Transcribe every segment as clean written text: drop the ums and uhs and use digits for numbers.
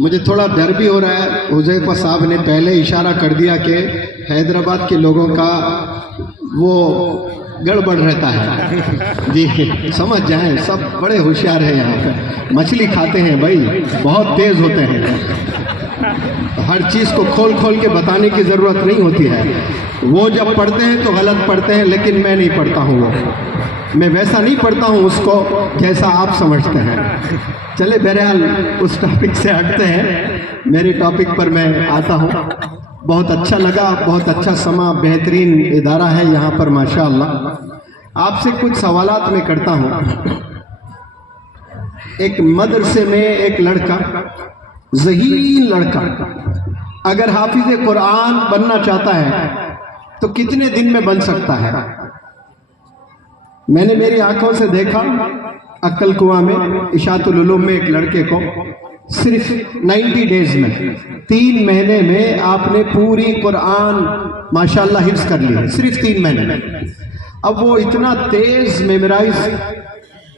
مجھے تھوڑا ڈر بھی ہو رہا ہے، حذیفہ صاحب نے پہلے اشارہ کر دیا کہ حیدرآباد کے لوگوں کا وہ گڑبڑ رہتا ہے، جی سمجھ جائیں، سب بڑے ہوشیار ہیں یہاں پہ، مچھلی کھاتے ہیں بھائی، بہت تیز ہوتے ہیں، ہر چیز کو کھول کھول کے بتانے کی ضرورت نہیں ہوتی ہے، وہ جب پڑھتے ہیں تو غلط پڑھتے ہیں، لیکن میں نہیں پڑھتا ہوں، وہ میں ویسا نہیں پڑھتا ہوں اس کو جیسا آپ سمجھتے ہیں۔ چلے بہرحال اس ٹاپک سے ہٹتے ہیں، میرے ٹاپک پر میں آتا ہوں۔ بہت اچھا لگا، بہت اچھا سما، بہترین ادارہ ہے یہاں پر ماشاءاللہ۔ آپ سے کچھ سوالات میں کرتا ہوں۔ ایک مدرسے میں ایک لڑکا، ذہین لڑکا، اگر حافظ قرآن بننا چاہتا ہے تو کتنے دن میں بن سکتا ہے؟ میں نے میری آنکھوں سے دیکھا عقل کنواں میں اشاعت العلوم میں ایک لڑکے کو صرف 90 ڈیز میں، 3 مہینے میں آپ نے پوری قرآن ماشاءاللہ حفظ کر لی، صرف 3 مہینے میں۔ اب وہ اتنا تیز میمورائز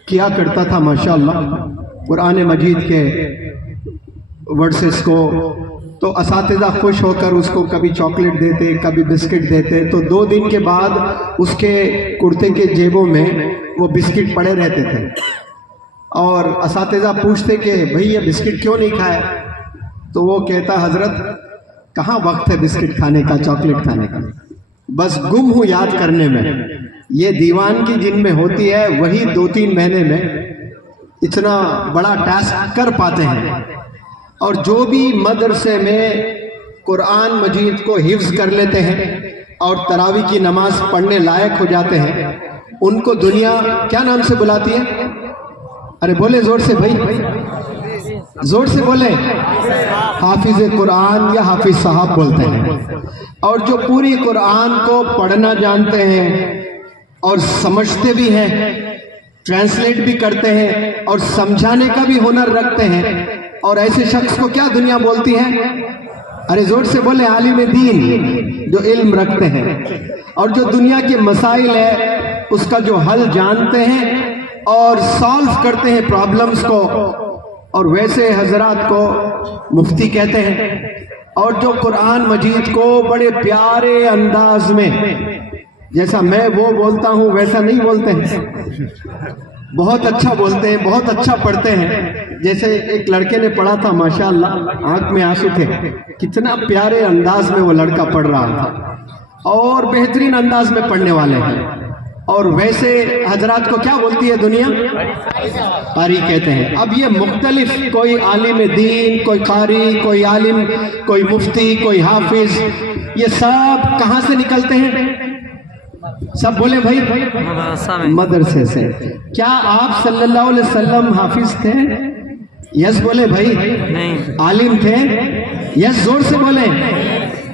کیا کرتا تھا ماشاءاللہ قرآن مجید کے ورسز کو، تو اساتذہ خوش ہو کر اس کو کبھی چاکلیٹ دیتے، کبھی بسکٹ دیتے، تو 2 دن کے بعد اس کے کرتے کے جیبوں میں وہ بسکٹ پڑے رہتے تھے، اور اساتذہ پوچھتے کہ بھئی یہ بسکٹ کیوں نہیں کھائے؟ تو وہ کہتا حضرت کہاں وقت ہے بسکٹ کھانے کا، چاکلیٹ کھانے کا، بس گم ہوں یاد کرنے میں۔ یہ دیوان کی جن میں ہوتی ہے وہی 2-3 مہینے میں اتنا بڑا ٹاسک کر پاتے ہیں۔ اور جو بھی مدرسے میں قرآن مجید کو حفظ کر لیتے ہیں اور تراویح کی نماز پڑھنے لائق ہو جاتے ہیں، ان کو دنیا کیا نام سے بلاتی ہے؟ ارے بولے زور سے بھائی، زور سے بولے، حافظ قرآن یا حافظ صاحب بولتے ہیں۔ اور جو پوری قرآن کو پڑھنا جانتے ہیں اور سمجھتے بھی ہیں، ٹرانسلیٹ بھی کرتے ہیں اور سمجھانے کا بھی ہنر رکھتے ہیں، اور ایسے شخص کو کیا دنیا بولتی ہے؟ ارے زور سے بولے، عالم دین، جو علم رکھتے ہیں اور جو دنیا کے مسائل ہے اس کا جو حل جانتے ہیں اور سالو کرتے ہیں پرابلمز کو، اور ویسے حضرات کو مفتی کہتے ہیں۔ اور جو قرآن مجید کو بڑے پیارے انداز میں، جیسا میں وہ بولتا ہوں ویسا نہیں بولتے ہیں، بہت اچھا بولتے ہیں، بہت اچھا پڑھتے ہیں۔ جیسے ایک لڑکے نے پڑھا تھا ماشاءاللہ، آنکھ میں آنسو تھے، کتنا پیارے انداز میں وہ لڑکا پڑھ رہا تھا، اور بہترین انداز میں پڑھنے والے ہیں۔ اور ویسے حضرات کو کیا بولتی ہے دنیا؟ قاری کہتے ہیں۔ اب یہ مختلف، کوئی عالم دین، کوئی قاری، کوئی عالم، کوئی مفتی، کوئی حافظ، یہ سب کہاں سے نکلتے ہیں؟ سب بولے بھائی، مدرسے سے۔ کیا آپ صلی اللہ علیہ وسلم حافظ تھے؟ یس بولے بھائی۔ عالم تھے؟ یس زور سے بولے۔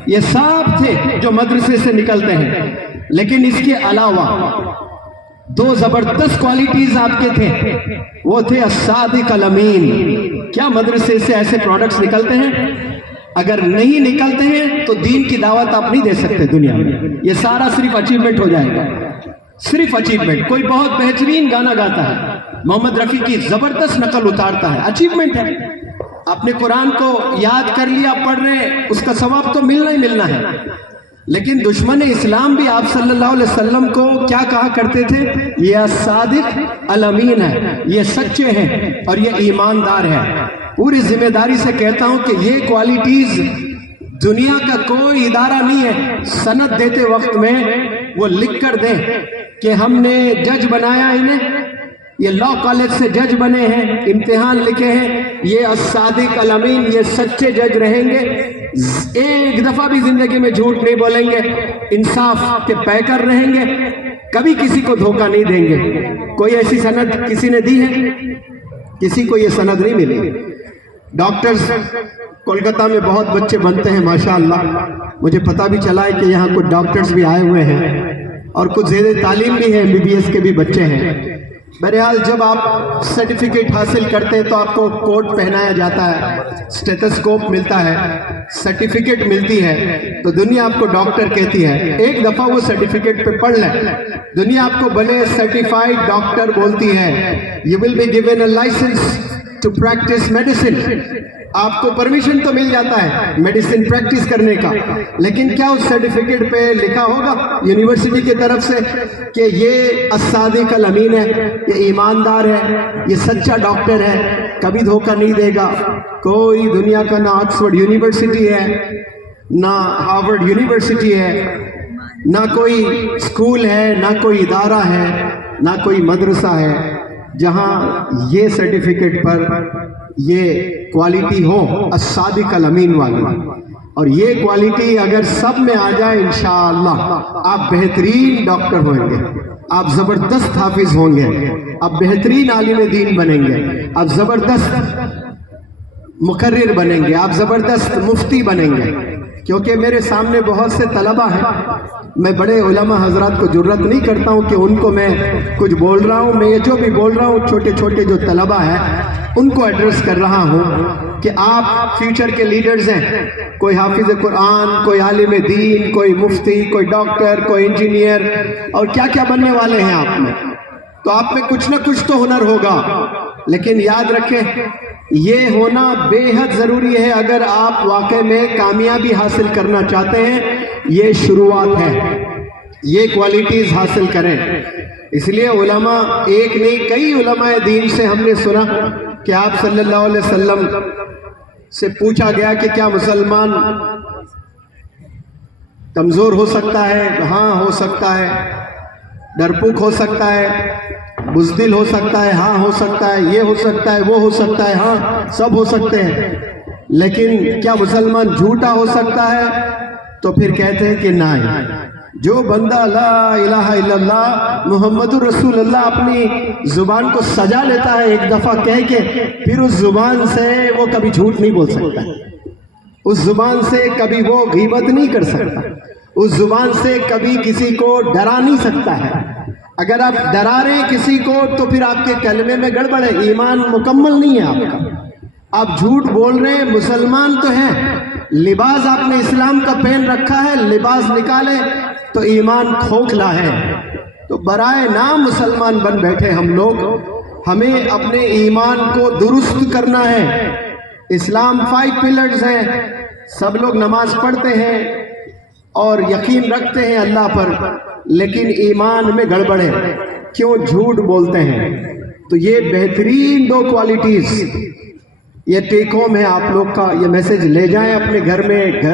یہ سب تھے جو مدرسے سے نکلتے ہیں، لیکن اس کے علاوہ 2 زبردست کوالٹیز آپ کے تھے، وہ تھے الصادق الامین۔ کیا مدرسے سے ایسے پروڈکٹس نکلتے ہیں؟ اگر نہیں نکلتے ہیں تو دین کی دعوت آپ نہیں دے سکتے دنیا میں، یہ سارا صرف اچیومنٹ ہو جائے گا، صرف اچیومنٹ۔ کوئی بہت بہترین گانا گاتا ہے، محمد رفیع کی زبردست نقل اتارتا ہے، اچیومنٹ ہے۔ آپ نے قرآن کو یاد کر لیا، پڑھ رہے، اس کا ثواب تو ملنا ہی ملنا ہے۔ لیکن دشمن اسلام بھی آپ صلی اللہ علیہ وسلم کو کیا کہا کرتے تھے؟ یہ صادق الامین ہے، یہ سچے ہیں اور یہ ایماندار ہے۔ پوری ذمہ داری سے کہتا ہوں کہ یہ کوالٹیز دنیا کا کوئی ادارہ نہیں ہے سند دیتے وقت میں وہ لکھ کر دیں کہ ہم نے جج بنایا انہیں، یہ لا کالج سے جج بنے ہیں، امتحان لکھے ہیں، یہ الصادق الامین، یہ سچے جج رہیں گے، ایک دفعہ بھی زندگی میں جھوٹ نہیں بولیں گے، انصاف کے پیکر رہیں گے، کبھی کسی کو دھوکہ نہیں دیں گے۔ کوئی ایسی سند کسی نے دی ہے؟ کسی کو یہ سند نہیں ملی۔ ڈاکٹرز کولکتہ میں بہت بچے بنتے ہیں ماشاءاللہ، مجھے پتہ بھی چلا ہے کہ یہاں کچھ ڈاکٹرز بھی آئے ہوئے ہیں اور کچھ زیر تعلیم بھی ہیں، MBBS کے بھی بچے ہیں۔ بہرحال جب آپ سرٹیفکیٹ حاصل کرتے ہیں تو آپ کو کوٹ پہنایا جاتا ہے، اسٹیتھوسکوپ ملتا ہے، سرٹیفکیٹ ملتی ہے، تو دنیا آپ کو ڈاکٹر کہتی ہے۔ ایک دفعہ وہ سرٹیفکیٹ پہ پڑھ لیں، دنیا آپ کو بھلے سرٹیفائیڈ ڈاکٹر بولتی ہے، you will be given a license to practice medicine. आपको परमिशन तो मिल जाता है मेडिसिन प्रैक्टिस करने का, लेकिन क्या उस सर्टिफिकेट पे लिखा होगा यूनिवर्सिटी की तरफ से कि ये अस्सादिक अल अमीन है, ये ईमानदार है, ये सच्चा डॉक्टर है, कभी धोखा नहीं देगा? कोई दुनिया का ना ऑक्सफोर्ड यूनिवर्सिटी है, ना हार्वर्ड यूनिवर्सिटी है, ना कोई स्कूल है, ना कोई इदारा है, ना कोई मदरसा है जहां ये सर्टिफिकेट पर ये क्वालिटी हो अस्सादिक अल अमीन वाली। और ये क्वालिटी अगर सब में आ जाए इंशाअल्लाह आप बेहतरीन डॉक्टर होंगे, आप ज़बरदस्त हाफिज होंगे, आप बेहतरीन आलिम दीन बनेंगे, आप ज़बरदस्त मुकर्रिर बनेंगे, आप ज़बरदस्त मुफ्ती बनेंगे। क्योंकि मेरे सामने बहुत से तलबा हैं, मैं बड़े उलमा हजरात को जुर्रत नहीं करता हूँ कि उनको मैं कुछ बोल रहा हूँ, मैं ये जो भी बोल रहा हूँ छोटे छोटे जो तलबा हैं उनको एड्रेस कर रहा हूँ कि आप फ्यूचर के लीडर्स हैं। कोई हाफिज कुरान, कोई आलिम दीन, कोई मुफ्ती, कोई डॉक्टर, कोई इंजीनियर, और क्या क्या बनने वाले हैं आप में। तो आप में कुछ ना कुछ तो हुनर होगा, लेकिन याद रखें ये होना बेहद ज़रूरी है अगर आप वाकई में कामयाबी हासिल करना चाहते हैं। ये शुरुआत है, ये क्वालिटीज़ हासिल करें। इसलिए उलमा एक नहीं कई उलमाए दीन से हमने सुना कि आप सल्लल्लाहु अलैहि वसल्लम से पूछा गया कि क्या मुसलमान कमज़ोर हो सकता है? हाँ हो सकता है। डरपोक हो सकता है, बुज़दिल हो सकता है, हाँ हो सकता है, ये हो सकता है, वो हो सकता है, हाँ सब हो सकते हैं। लेकिन क्या मुसलमान झूठा हो सकता है? तो फिर कहते हैं कि नहीं, जो बंदा ला इलाहा इल्लल्लाह मुहम्मदुर रसूलुल्लाह अपनी जुबान को सजा लेता है एक दफ़ा कह के, फिर उस जुबान से वो कभी झूठ नहीं बोल सकता, उस जुबान से कभी वो गीबत नहीं कर सकता, उस जुबान से कभी किसी को डरा नहीं सकता है। अगर आप डरा रहे हैं किसी को तो फिर आपके कलमे में गड़बड़ है, ईमान मुकम्मल नहीं है आपका। आप झूठ बोल रहे हैं, मुसलमान तो हैं, लिबास आपने इस्लाम का पहन रखा है, लिबास निकाले तो ईमान खोखला है। तो बराए नाम मुसलमान बन बैठे हम लोग, हमें अपने ईमान को दुरुस्त करना है। इस्लाम 5 पिलर्स हैं, सब लोग नमाज पढ़ते हैं और यकीन रखते हैं अल्लाह पर, लेकिन ईमान में गड़बड़ है, क्यों झूठ बोलते हैं। तो ये बेहतरीन 2 क्वालिटीज़, ये टेक होम है आप लोग का। ये मैसेज ले जाएं अपने घर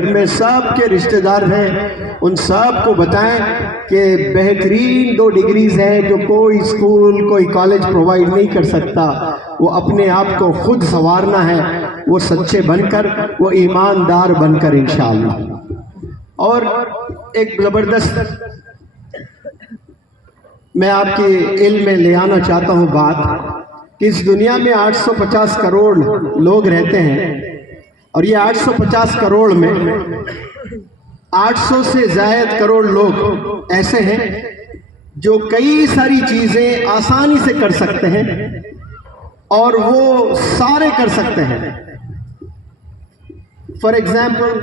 में सब के रिश्तेदार हैं, उन सब को बताएं कि बेहतरीन 2 डिग्रीज हैं जो कोई स्कूल कोई कॉलेज प्रोवाइड नहीं कर सकता। वो अपने आप को खुद संवारना है, वो सच्चे बनकर, वो ईमानदार बनकर इंशाअल्लाह। और एक ज़बरदस्त मैं आपके इल्म में ले आना चाहता हूँ बात कि इस दुनिया में 850 करोड़ लोग रहते हैं, और ये 850 करोड़ में 800 से ज़ायद करोड़ लोग ऐसे हैं जो कई सारी चीज़ें आसानी से कर सकते हैं, और वो सारे कर सकते हैं। फॉर एग्जाम्पल,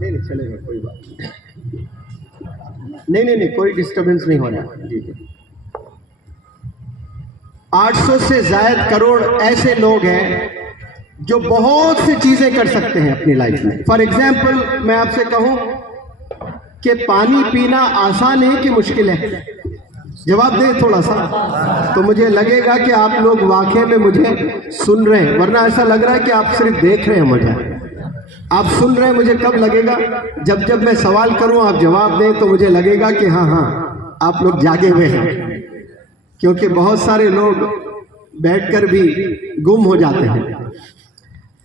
नहीं चलेगा, कोई बात नहीं, कोई डिस्टर्बेंस नहीं हो रहा जी। 800 से ज़ायद करोड़ ऐसे लोग हैं जो बहुत सी चीज़ें कर सकते हैं अपनी लाइफ में। फॉर एग्जाम्पल, मैं आपसे कहूं कि पानी पीना आसान है कि मुश्किल है? जवाब दें थोड़ा सा, तो मुझे लगेगा कि आप लोग वाकई में मुझे सुन रहे हैं, वरना ऐसा लग रहा है कि आप सिर्फ देख रहे हैं मुझे। आप सुन रहे हैं, मुझे कब लगेगा? जब मैं सवाल करूं आप जवाब दें तो मुझे लगेगा कि हाँ आप लोग जागे हुए हैं, क्योंकि बहुत सारे लोग बैठकर भी गुम हो जाते हैं।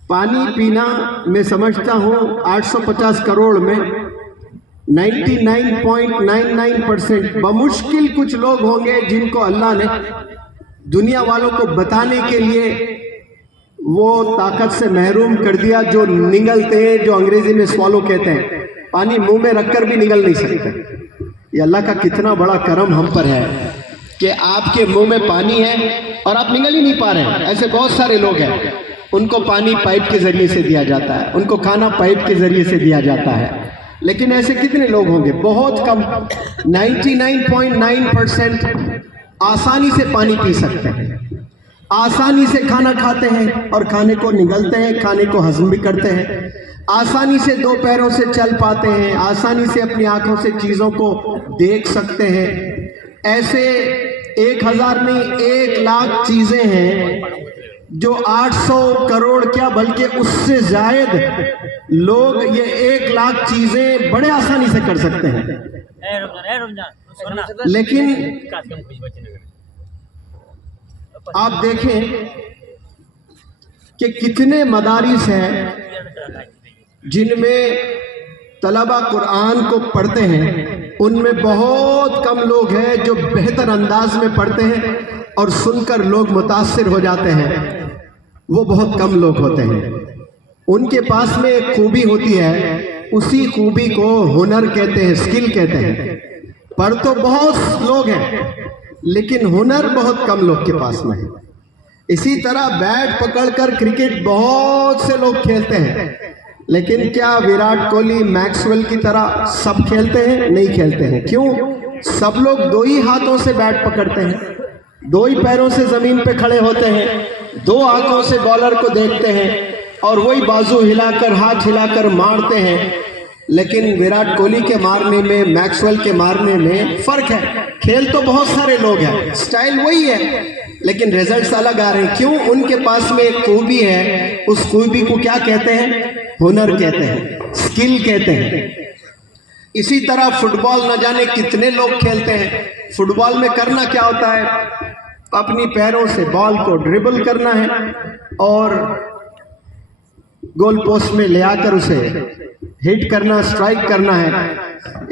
पानी पीना मैं समझता हूं 850 करोड़ में 99.99% बमुश्किल कुछ लोग होंगे जिनको अल्लाह ने दुनिया वालों को बताने के लिए वो ताकत से महरूम कर दिया, जो निगलते हैं, जो अंग्रेजी में स्वॉलो कहते हैं, पानी मुंह में रखकर भी निगल नहीं सकते। ये अल्लाह का कितना बड़ा करम हम पर है कि आपके मुंह में पानी है और आप निगल ही नहीं पा रहे हैं। ऐसे बहुत सारे लोग हैं, उनको पानी पाइप के जरिए से दिया जाता है, उनको खाना पाइप के जरिए से दिया जाता है, लेकिन ऐसे कितने लोग होंगे? बहुत कम। 99.9% आसानी से पानी पी सकते हैं। आसानी से खाना खाते हैं और खाने को निगलते हैं, खाने को हजम भी करते हैं, आसानी से दो पैरों से चल पाते हैं, आसानी से अपनी आंखों से चीज़ों को देख सकते हैं। ऐसे 1000 नहीं 1 लाख चीज़ें हैं जो 800 करोड़ क्या बल्कि उससे जायद लोग ये 1 लाख चीज़ें बड़े आसानी से कर सकते हैं। लेकिन आप देखें कि कितने मदारिस हैं जिनमें तलबा कुरान को पढ़ते हैं, उनमें बहुत कम लोग हैं जो बेहतर अंदाज में पढ़ते हैं और सुनकर लोग मुतासिर हो जाते हैं। वो बहुत कम लोग होते हैं। उनके पास में एक खूबी होती है, उसी खूबी को हुनर कहते हैं, स्किल कहते हैं। पर तो बहुत लोग हैं लेकिन हुनर बहुत कम लोग के पास में है। इसी तरह बैट पकड़कर क्रिकेट बहुत से लोग खेलते हैं, लेकिन क्या विराट कोहली मैक्सवेल की तरह सब खेलते हैं? नहीं खेलते हैं। क्यों? सब लोग 2 ही हाथों से बैट पकड़ते हैं, 2 ही पैरों से जमीन पे खड़े होते हैं, 2 आंखों से बॉलर को देखते हैं और वही बाजू हिलाकर हाथ हिलाकर मारते हैं। लेकिन विराट कोहली के मारने में, मैक्सवेल के मारने में फर्क है। खेल तो बहुत सारे लोग हैं, स्टाइल वही है, लेकिन रिजल्ट्स अलग आ रहे हैं। क्यों? उनके पास में एक खूबी है, उस खूबी को क्या कहते हैं? हुनर कहते हैं, स्किल कहते हैं। इसी तरह फुटबॉल न जाने कितने लोग खेलते हैं। फुटबॉल में करना क्या होता है? अपनी पैरों से बॉल को ड्रिबल करना है और गोल पोस्ट में ले आकर उसे हिट करना, स्ट्राइक करना है।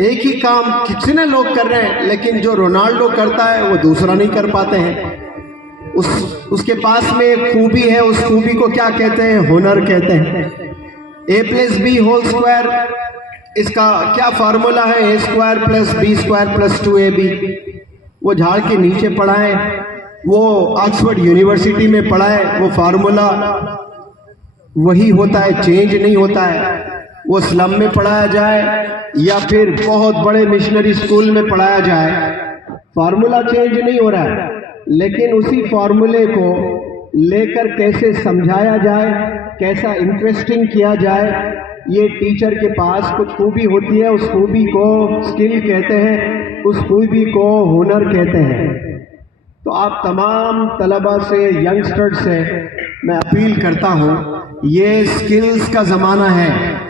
एक ही काम कितने लोग कर रहे हैं, लेकिन जो रोनाल्डो करता है वो दूसरा नहीं कर पाते हैं। उसके पास में एक खूबी है, उस खूबी को क्या कहते हैं? हुनर कहते हैं। a+b², इसका क्या फार्मूला है? a² + b² + 2ab। वो झाड़ के नीचे पढ़ा है, वो ऑक्सफोर्ड यूनिवर्सिटी में पढ़ा है, वो फार्मूला वही होता है, चेंज नहीं होता है। वो स्लम में पढ़ाया जाए या फिर बहुत बड़े मिशनरी स्कूल में पढ़ाया जाए, फार्मूला चेंज नहीं हो रहा है। लेकिन उसी फार्मूले को लेकर कैसे समझाया जाए, कैसा इंटरेस्टिंग किया जाए, ये टीचर के पास कुछ खूबी होती है। उस खूबी को स्किल कहते हैं, उस खूबी को हुनर कहते हैं। तो आप तमाम तलबा से, यंगस्टर्स से मैं अपील करता हूँ, ये स्किल्स का ज़माना है।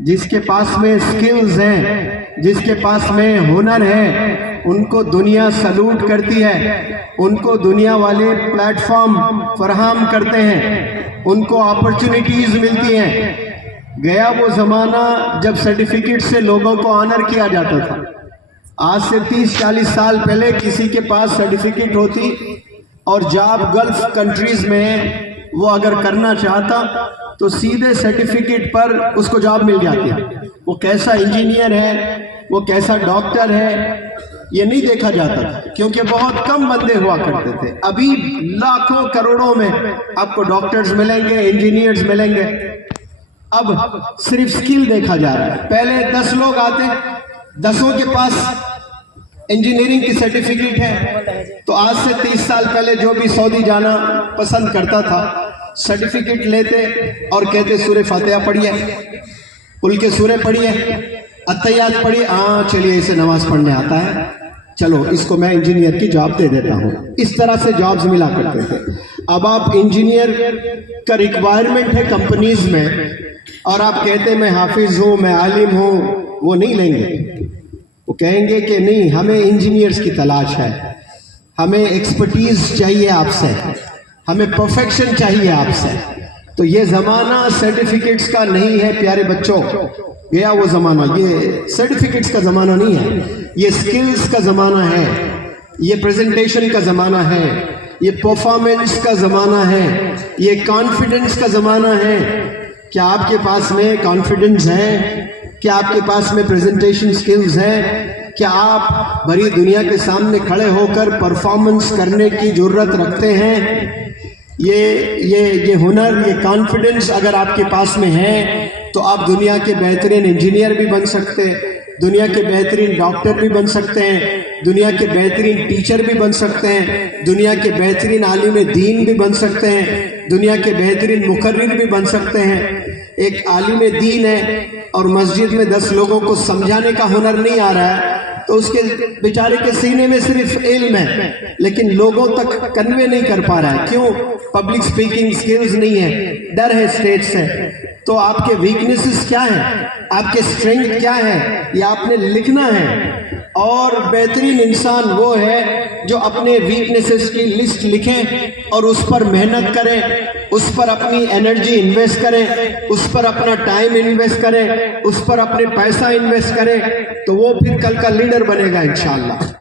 जिसके पास में स्किल्स हैं, जिसके पास में हुनर है, उनको दुनिया सलूट करती है, उनको दुनिया वाले प्लेटफॉर्म फराहम करते हैं, उनको अपॉर्चुनिटीज़ मिलती हैं। गया वो ज़माना जब सर्टिफिकेट से लोगों को ऑनर किया जाता था। आज से 30-40 साल पहले किसी के पास सर्टिफिकेट होती और जॉब गल्फ कंट्रीज़ में वो अगर करना चाहता तो सीधे सर्टिफिकेट पर उसको जॉब मिल जाती है। वो कैसा इंजीनियर है, वो कैसा डॉक्टर है, ये नहीं देखा जाता था, क्योंकि बहुत कम बंदे हुआ करते थे। अभी लाखों करोड़ों में आपको डॉक्टर्स मिलेंगे, इंजीनियर्स मिलेंगे। अब सिर्फ स्किल देखा जा रहा है। पहले 10 लोग आते, 10 के पास इंजीनियरिंग की सर्टिफिकेट है, तो आज से 30 साल पहले जो भी सऊदी जाना पसंद करता था, सर्टिफिकेट लेते और कहते सूरह फातिहा पढ़िए, कुल के सूरह पढ़िए, अत्तहियात पढ़िए। हाँ चलिए, इसे नमाज पढ़ने आता है, चलो इसको मैं इंजीनियर की जॉब दे देता हूँ। इस तरह से जॉब्स मिला करते थे। अब आप इंजीनियर का रिक्वायरमेंट है कंपनीज में और आप कहते मैं हाफिज हूँ, मैं आलिम हूँ, वो नहीं लेंगे। वो कहेंगे कि नहीं, हमें इंजीनियर्स की तलाश है, हमें एक्सपर्टीज चाहिए आपसे, हमें परफेक्शन चाहिए आपसे। तो ये ज़माना सर्टिफिकेट्स का नहीं है प्यारे बच्चों, गया वो ज़माना। ये सर्टिफिकेट्स का ज़माना नहीं है, ये स्किल्स का ज़माना है, ये प्रेजेंटेशन का ज़माना है, ये परफॉर्मेंस का ज़माना है, ये कॉन्फिडेंस का ज़माना है। क्या आपके पास में कॉन्फिडेंस है? क्या आपके पास में प्रेजेंटेशन स्किल्स है? क्या आप बड़ी दुनिया के सामने खड़े होकर परफॉर्मेंस करने की ज़रूरत रखते हैं? ये हुनर, ये कॉन्फिडेंस अगर आपके पास में है तो आप दुनिया के बेहतरीन इंजीनियर भी बन सकते हैं, दुनिया के बेहतरीन डॉक्टर भी बन सकते हैं, دنیا کے بہترین ٹیچر بھی بن سکتے ہیں، دنیا کے بہترین عالم دین بھی بن سکتے ہیں، دنیا کے بہترین مقرر بھی بن سکتے ہیں۔ ایک عالم دین ہے اور مسجد میں 10 لوگوں کو سمجھانے کا ہنر نہیں آ رہا ہے تو اس کے بیچارے کے سینے میں صرف علم ہے لیکن لوگوں تک کنوے نہیں کر پا رہا ہے۔ کیوں؟ پبلک سپیکنگ سکلز نہیں ہے، ڈر ہے اسٹیج سے۔ تو آپ کے ویکنیسز کیا ہیں، آپ کے اسٹرینگتھ کیا ہے، یہ آپ نے لکھنا ہے۔ اور بہترین انسان وہ ہے جو اپنے ویکنیسز کی لسٹ لکھیں اور اس پر محنت کریں، اس پر اپنی انرجی انویسٹ کریں، اس پر اپنا ٹائم انویسٹ کریں، اس پر اپنے پیسہ انویسٹ کریں، تو وہ پھر کل کا لیڈر بنے گا انشاءاللہ۔